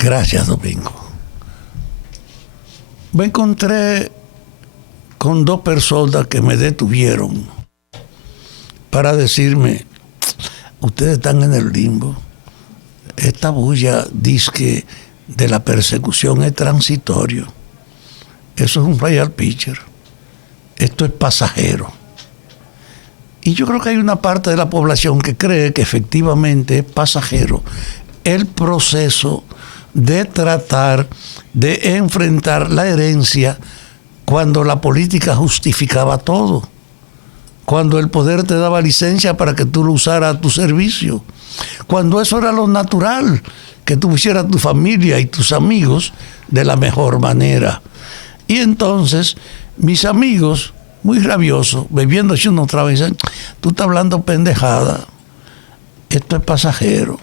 Gracias, Domingo. Me encontré con dos personas que me detuvieron para decirme: ustedes están en el limbo. Esta bulla dice de la persecución es transitorio. Eso es un real picture. Esto es pasajero. Y yo creo que hay una parte de la población que cree que efectivamente es pasajero el proceso de tratar de enfrentar la herencia cuando la política justificaba todo, cuando el poder te daba licencia para que tú lo usaras a tu servicio, cuando eso era lo natural, que tú hicieras tu familia y tus amigos de la mejor manera. Y entonces mis amigos, muy rabiosos, bebiéndose uno otra vez, dicen: tú estás hablando pendejada, esto es pasajero.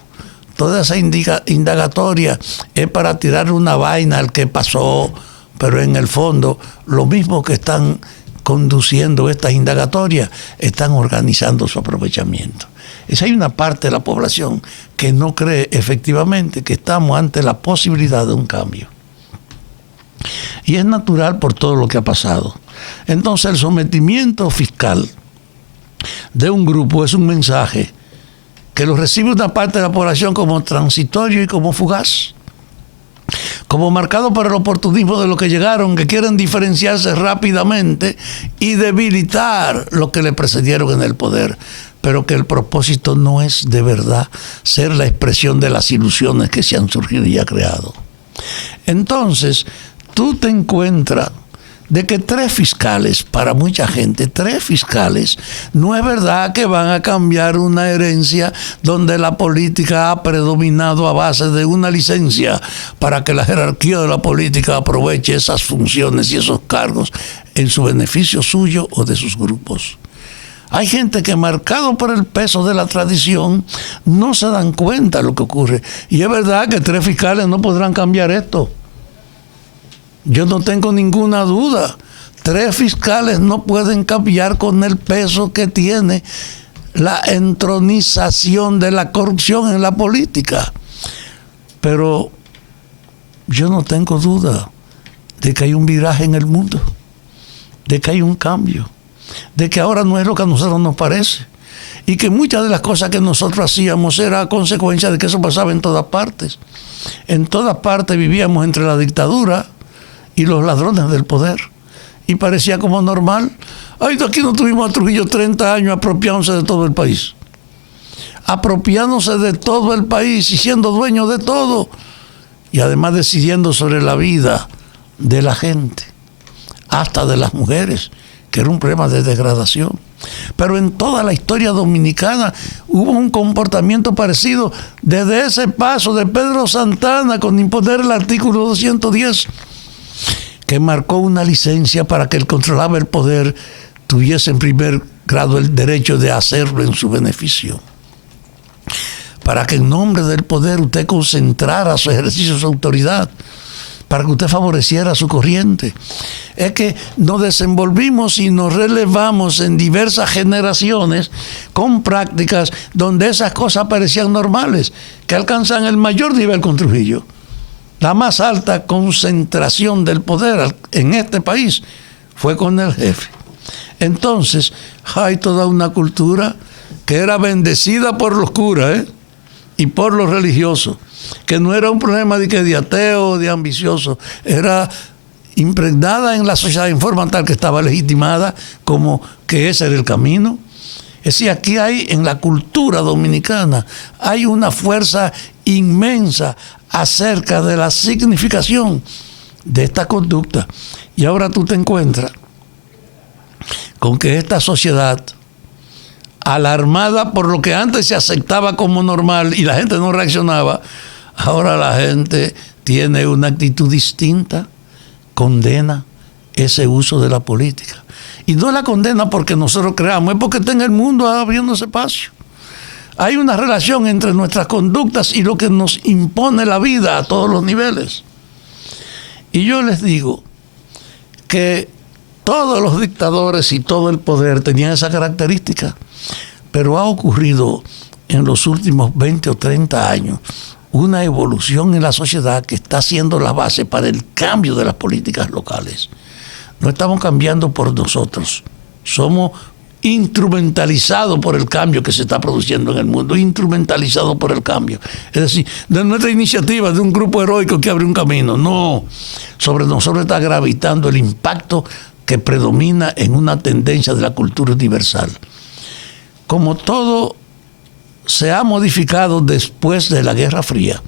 Toda esa indagatoria es para tirar una vaina al que pasó, pero en el fondo, lo mismo que están conduciendo estas indagatorias, están organizando su aprovechamiento. Esa hay una parte de la población que no cree efectivamente que estamos ante la posibilidad de un cambio. Y es natural por todo lo que ha pasado. Entonces, el sometimiento fiscal de un grupo es un mensaje que lo recibe una parte de la población como transitorio y como fugaz, como marcado por el oportunismo de los que llegaron, que quieren diferenciarse rápidamente y debilitar lo que le precedieron en el poder, pero que el propósito no es de verdad ser la expresión de las ilusiones que se han surgido y ha creado. Entonces, tú te encuentras de que 3 fiscales, para mucha gente, 3 fiscales, no es verdad que van a cambiar una herencia donde la política ha predominado a base de una licencia para que la jerarquía de la política aproveche esas funciones y esos cargos en su beneficio suyo o de sus grupos. Hay gente que, marcado por el peso de la tradición, no se dan cuenta de lo que ocurre. Y es verdad que 3 fiscales no podrán cambiar esto. Yo no tengo ninguna duda. 3 fiscales no pueden cambiar con el peso que tiene la entronización de la corrupción en la política. Pero yo no tengo duda de que hay un viraje en el mundo, de que hay un cambio, de que ahora no es lo que a nosotros nos parece, y que muchas de las cosas que nosotros hacíamos era a consecuencia de que eso pasaba en todas partes. En todas partes vivíamos entre la dictadura y los ladrones del poder, y parecía como normal. Ay, aquí no tuvimos a Trujillo 30 años apropiándose de todo el país, apropiándose de todo el país y siendo dueño de todo, y además decidiendo sobre la vida de la gente, hasta de las mujeres, que era un problema de degradación. Pero en toda la historia dominicana hubo un comportamiento parecido, desde ese paso de Pedro Santana con imponer el artículo 210, que marcó una licencia para que el que controlaba el poder tuviese en primer grado el derecho de hacerlo en su beneficio, para que en nombre del poder usted concentrara su ejercicio de su autoridad, para que usted favoreciera su corriente. Es que nos desenvolvimos y nos relevamos en diversas generaciones con prácticas donde esas cosas parecían normales, que alcanzan el mayor nivel con Trujillo. La más alta concentración del poder en este país fue con el jefe. Entonces, hay toda una cultura que era bendecida por los curas, y por los religiosos, que no era un problema de ateo o de ambicioso, era impregnada en la sociedad en forma tal que estaba legitimada como que ese era el camino. Es decir, aquí hay, en la cultura dominicana, hay una fuerza inmensa acerca de la significación de esta conducta. Y ahora tú te encuentras con que esta sociedad, alarmada por lo que antes se aceptaba como normal y la gente no reaccionaba, ahora la gente tiene una actitud distinta, condena ese uso de la política. Y no la condena porque nosotros creamos, es porque está en el mundo abriéndose espacio. Hay una relación entre nuestras conductas y lo que nos impone la vida a todos los niveles. Y yo les digo que todos los dictadores y todo el poder tenían esa característica, pero ha ocurrido en los últimos 20 o 30 años una evolución en la sociedad que está siendo la base para el cambio de las políticas locales. No estamos cambiando por nosotros, somos instrumentalizados por el cambio que se está produciendo en el mundo, instrumentalizados por el cambio. Es decir, de nuestra iniciativa, de un grupo heroico que abre un camino, no, sobre nosotros está gravitando el impacto que predomina en una tendencia de la cultura universal. Como todo se ha modificado después de la Guerra Fría,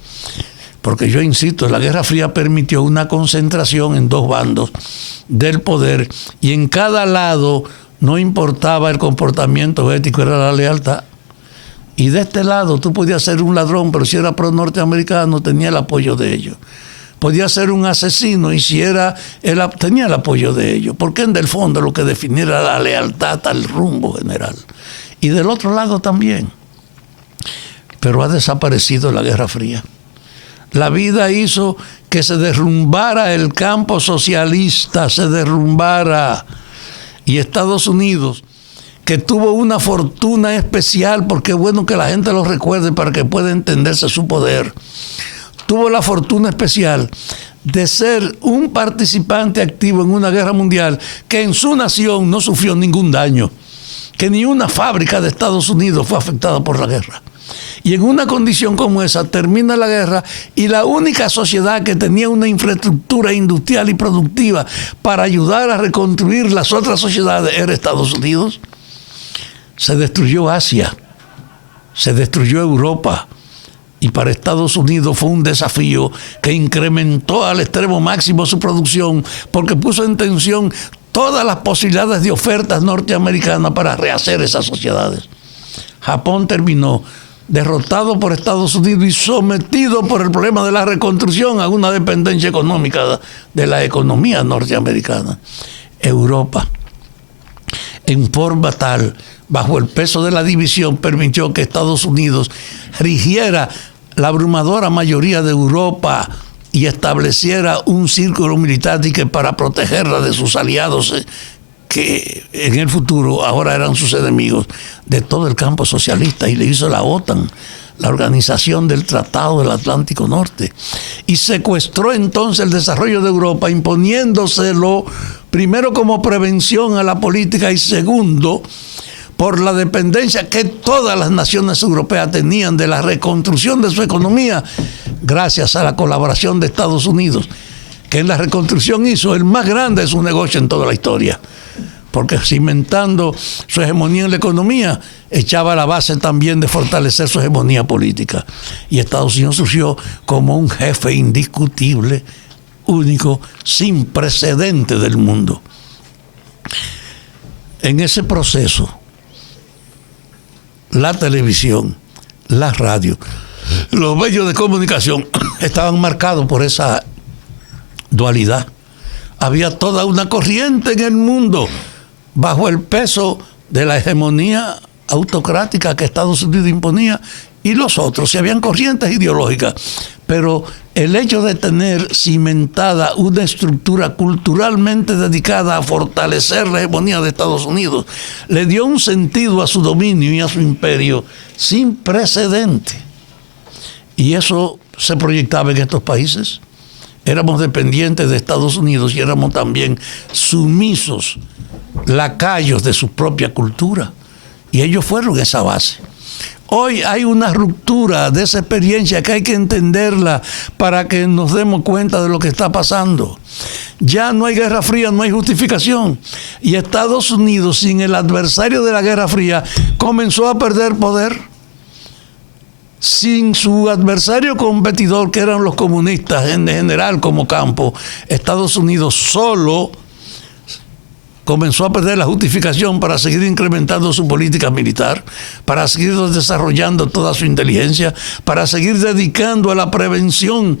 porque yo insisto, la Guerra Fría permitió una concentración en dos bandos del poder y en cada lado no importaba el comportamiento ético, era la lealtad. Y de este lado tú podías ser un ladrón, pero si era pro norteamericano tenía el apoyo de ellos. Podía ser un asesino y si era tenía el apoyo de ellos, porque en el fondo lo que definía era la lealtad al rumbo general. Y del otro lado también. Pero ha desaparecido la Guerra Fría. La vida hizo que se derrumbara el campo socialista, se derrumbara. Y Estados Unidos, que tuvo una fortuna especial, porque es bueno que la gente lo recuerde para que pueda entenderse su poder, tuvo la fortuna especial de ser un participante activo en una guerra mundial que en su nación no sufrió ningún daño, que ni una fábrica de Estados Unidos fue afectada por la guerra. Y en una condición como esa termina la guerra y la única sociedad que tenía una infraestructura industrial y productiva para ayudar a reconstruir las otras sociedades era Estados Unidos. Se destruyó Asia, se destruyó Europa y para Estados Unidos fue un desafío que incrementó al extremo máximo su producción porque puso en tensión todas las posibilidades de ofertas norteamericanas para rehacer esas sociedades. Japón terminó derrotado por Estados Unidos y sometido por el problema de la reconstrucción a una dependencia económica de la economía norteamericana. Europa, en forma tal, bajo el peso de la división, permitió que Estados Unidos rigiera la abrumadora mayoría de Europa y estableciera un círculo militar para protegerla de sus aliados que en el futuro ahora eran sus enemigos de todo el campo socialista, y le hizo la OTAN, la Organización del Tratado del Atlántico Norte, y secuestró entonces el desarrollo de Europa, imponiéndoselo primero como prevención a la política y segundo por la dependencia que todas las naciones europeas tenían de la reconstrucción de su economía gracias a la colaboración de Estados Unidos, que en la reconstrucción hizo el más grande de su negocio en toda la historia, porque cimentando su hegemonía en la economía, echaba la base también de fortalecer su hegemonía política. Y Estados Unidos surgió como un jefe indiscutible, único, sin precedente del mundo. En ese proceso, la televisión, la radio, los medios de comunicación estaban marcados por esa dualidad. Había toda una corriente en el mundo bajo el peso de la hegemonía autocrática que Estados Unidos imponía, y los otros, si habían corrientes ideológicas, pero el hecho de tener cimentada una estructura culturalmente dedicada a fortalecer la hegemonía de Estados Unidos le dio un sentido a su dominio y a su imperio sin precedente. Y eso se proyectaba en estos países. Éramos dependientes de Estados Unidos y éramos también sumisos, lacayos de su propia cultura. Y ellos fueron esa base. Hoy hay una ruptura de esa experiencia que hay que entenderla para que nos demos cuenta de lo que está pasando. Ya no hay Guerra Fría, no hay justificación. Y Estados Unidos, sin el adversario de la Guerra Fría, comenzó a perder poder. Sin su adversario competidor, que eran los comunistas en general como campo, Estados Unidos solo comenzó a perder la justificación para seguir incrementando su política militar, para seguir desarrollando toda su inteligencia, para seguir dedicando a la prevención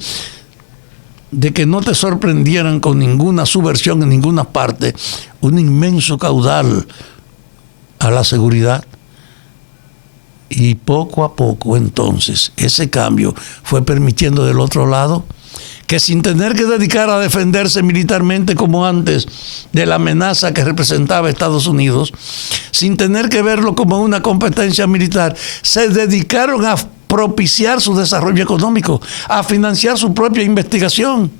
de que no te sorprendieran con ninguna subversión en ninguna parte, un inmenso caudal a la seguridad. Y poco a poco entonces ese cambio fue permitiendo del otro lado que sin tener que dedicar a defenderse militarmente como antes de la amenaza que representaba Estados Unidos, sin tener que verlo como una competencia militar, se dedicaron a propiciar su desarrollo económico, a financiar su propia investigación.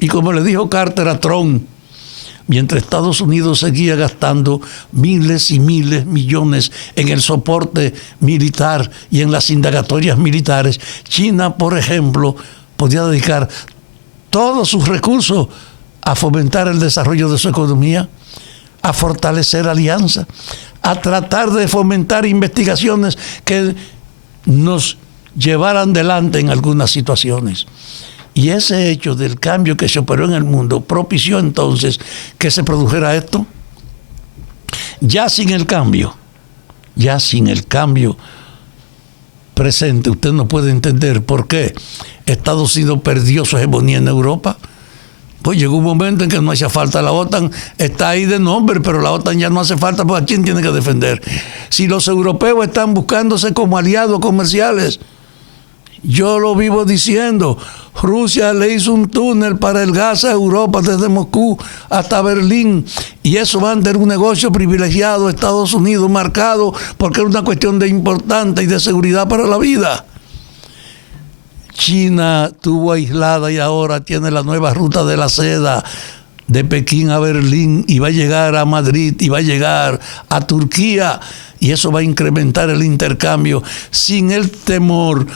Y como le dijo Carter a Trump, mientras Estados Unidos seguía gastando miles y miles, millones en el soporte militar y en las indagatorias militares, China, por ejemplo, podía dedicar todos sus recursos a fomentar el desarrollo de su economía, a fortalecer alianzas, a tratar de fomentar investigaciones que nos llevaran adelante en algunas situaciones. Y ese hecho del cambio que se operó en el mundo propició entonces que se produjera esto. Ya sin el cambio presente, usted no puede entender por qué Estados Unidos perdió su hegemonía en Europa. Pues llegó un momento en que no hacía falta la OTAN, está ahí de nombre, pero la OTAN ya no hace falta, pues ¿a quién tiene que defender? Si los europeos están buscándose como aliados comerciales, yo lo vivo diciendo, Rusia le hizo un túnel para el gas a Europa desde Moscú hasta Berlín, y eso va a tener un negocio privilegiado a Estados Unidos, marcado porque es una cuestión de importante y de seguridad para la vida. China estuvo aislada y ahora tiene la nueva ruta de la seda de Pekín a Berlín, y va a llegar a Madrid y va a llegar a Turquía, y eso va a incrementar el intercambio sin el temor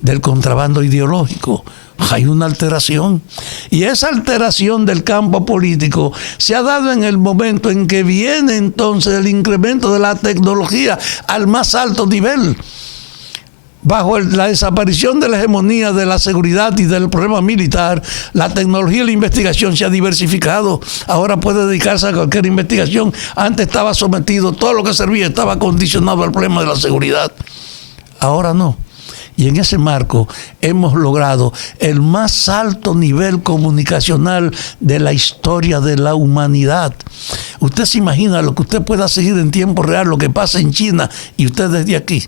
del contrabando ideológico. Hay una alteración, y esa alteración del campo político se ha dado en el momento en que viene entonces el incremento de la tecnología al más alto nivel. Bajo la desaparición de la hegemonía de la seguridad y del problema militar, la tecnología y la investigación se ha diversificado. Ahora puede dedicarse a cualquier investigación. Antes estaba sometido, todo lo que servía estaba condicionado al problema de la seguridad. Ahora no. Y en ese marco hemos logrado el más alto nivel comunicacional de la historia de la humanidad. Usted se imagina lo que usted pueda seguir en tiempo real, lo que pasa en China, y usted desde aquí.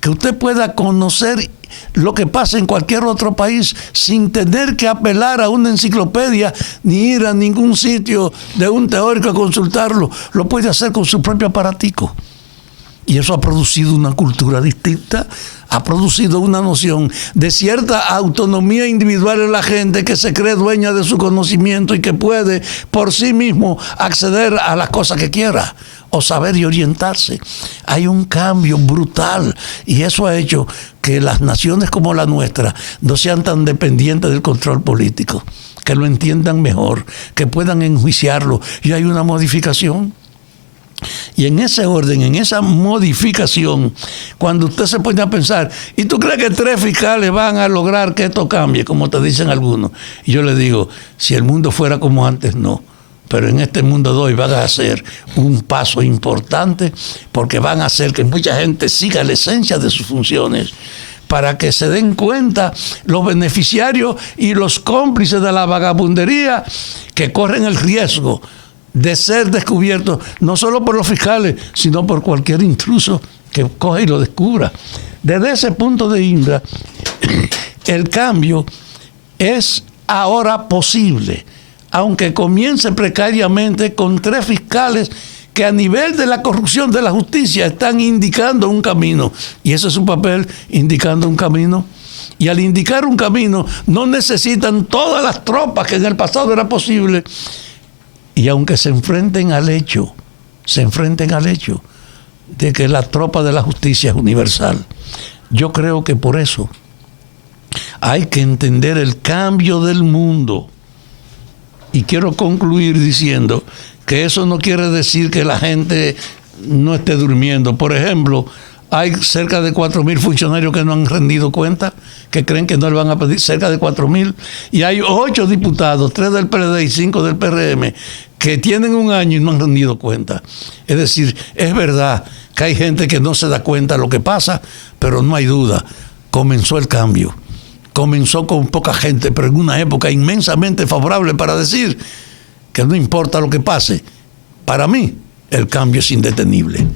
Que usted pueda conocer lo que pasa en cualquier otro país sin tener que apelar a una enciclopedia ni ir a ningún sitio de un teórico a consultarlo. Lo puede hacer con su propio aparatico. Y eso ha producido una cultura distinta, ha producido una noción de cierta autonomía individual en la gente que se cree dueña de su conocimiento y que puede por sí mismo acceder a las cosas que quiera o saber y orientarse. Hay un cambio brutal, y eso ha hecho que las naciones como la nuestra no sean tan dependientes del control político, que lo entiendan mejor, que puedan enjuiciarlo, y hay una modificación. Y en ese orden, en esa modificación, cuando usted se pone a pensar, ¿y tú crees que 3 fiscales van a lograr que esto cambie, como te dicen algunos? Y yo le digo, si el mundo fuera como antes, no. Pero en este mundo de hoy van a hacer un paso importante, porque van a hacer que mucha gente siga la esencia de sus funciones, para que se den cuenta los beneficiarios y los cómplices de la vagabundería que corren el riesgo de ser descubiertos no solo por los fiscales, sino por cualquier intruso que coge y lo descubra. Desde ese punto de vista, el cambio es ahora posible, aunque comience precariamente con 3 fiscales que a nivel de la corrupción de la justicia están indicando un camino, y ese es su papel, indicando un camino. Y al indicar un camino no necesitan todas las tropas que en el pasado era posible. Y aunque se enfrenten al hecho de que la tropa de la justicia es universal, yo creo que por eso hay que entender el cambio del mundo. Y quiero concluir diciendo que eso no quiere decir que la gente no esté durmiendo. Por ejemplo, hay cerca de 4.000 funcionarios que no han rendido cuenta, que creen que no le van a pedir, cerca de 4.000. Y hay 8 diputados, 3 del PLD y 5 del PRM, que tienen un año y no han rendido cuenta. Es decir, es verdad que hay gente que no se da cuenta de lo que pasa, pero no hay duda, comenzó el cambio. Comenzó con poca gente, pero en una época inmensamente favorable para decir que no importa lo que pase. Para mí, el cambio es indetenible.